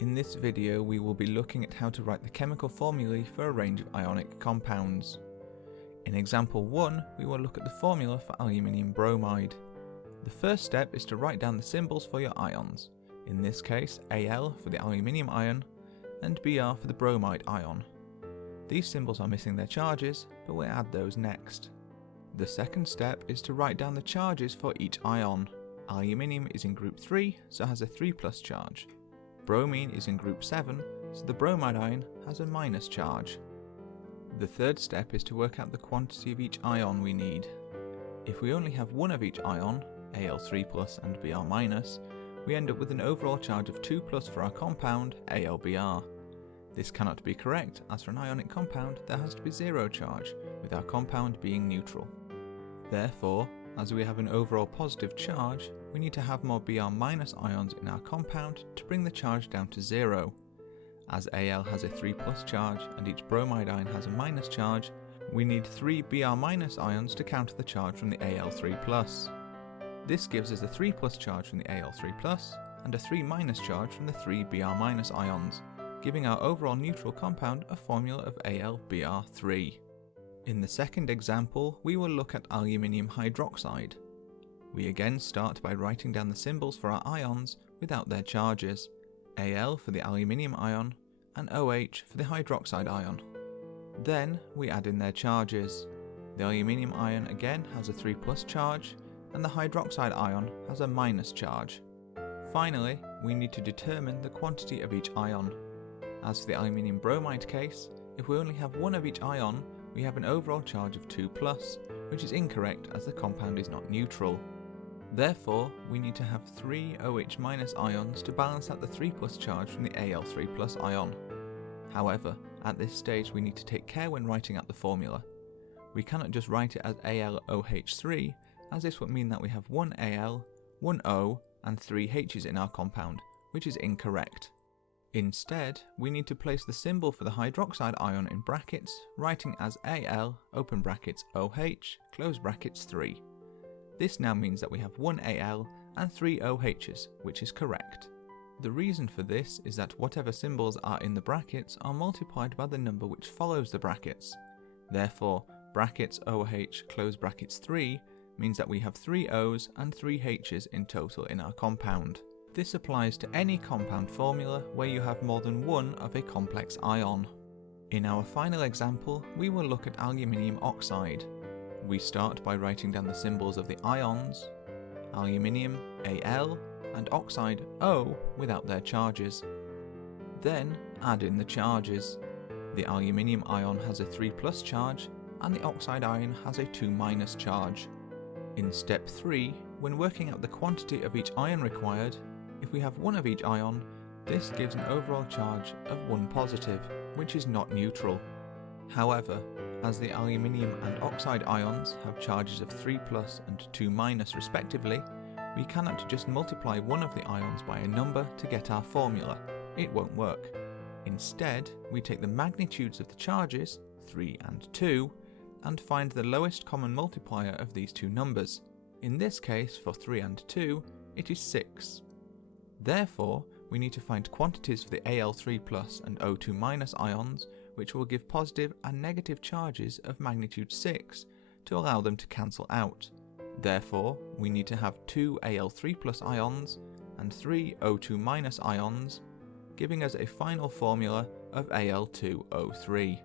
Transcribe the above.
In this video we will be looking at how to write the chemical formulae for a range of ionic compounds. In example 1 we will look at the formula for aluminium bromide. The first step is to write down the symbols for your ions, in this case Al for the aluminium ion and Br for the bromide ion. These symbols are missing their charges, but we'll add those next. The second step is to write down the charges for each ion. Aluminium is in group 3, so has a 3+ charge. Bromine is in group 7, so the bromide ion has a minus charge. The third step is to work out the quantity of each ion we need. If we only have one of each ion, Al3+ and Br-, we end up with an overall charge of 2+ for our compound, AlBr. This cannot be correct, as for an ionic compound there has to be 0 charge, with our compound being neutral. Therefore, as we have an overall positive charge, we need to have more Br- ions in our compound to bring the charge down to 0. As Al has a 3+ charge and each bromide ion has a minus charge, we need 3 Br- ions to counter the charge from the Al3+. This gives us a 3+ charge from the Al3+, and a 3- charge from the 3 Br- ions, giving our overall neutral compound a formula of AlBr3. In the second example, we will look at aluminium hydroxide. We again start by writing down the symbols for our ions without their charges, Al for the aluminium ion and OH for the hydroxide ion. Then we add in their charges. The aluminium ion again has a 3+ charge and the hydroxide ion has a minus charge. Finally, we need to determine the quantity of each ion. As for the aluminium bromide case, if we only have one of each ion, we have an overall charge of 2+, which is incorrect as the compound is not neutral. Therefore, we need to have 3 OH- ions to balance out the 3+ charge from the Al3+ ion. However, at this stage we need to take care when writing out the formula. We cannot just write it as AlOH3, as this would mean that we have 1 Al, 1 O, and 3 H's in our compound, which is incorrect. Instead, we need to place the symbol for the hydroxide ion in brackets, writing as Al open brackets OH close brackets 3. This now means that we have 1 Al and 3 OH's, which is correct. The reason for this is that whatever symbols are in the brackets are multiplied by the number which follows the brackets. Therefore, brackets OH close brackets 3 means that we have 3 O's and 3 H's in total in our compound. This applies to any compound formula where you have more than one of a complex ion. In our final example, we will look at aluminium oxide. We start by writing down the symbols of the ions, aluminium Al and oxide O without their charges. Then add in the charges. The aluminium ion has a 3+ charge and the oxide ion has a 2- charge. In step 3, when working out the quantity of each ion required, if we have one of each ion, this gives an overall charge of 1+, which is not neutral. However, as the aluminium and oxide ions have charges of 3+ and 2- respectively, we cannot just multiply one of the ions by a number to get our formula. It won't work. Instead, we take the magnitudes of the charges, 3 and 2, and find the lowest common multiplier of these two numbers. In this case, for 3 and 2, it is 6. Therefore, we need to find quantities for the Al3+ and O2- ions which will give positive and negative charges of magnitude 6 to allow them to cancel out. Therefore, we need to have 2 Al3+ ions and 3 O2- ions, giving us a final formula of Al2O3.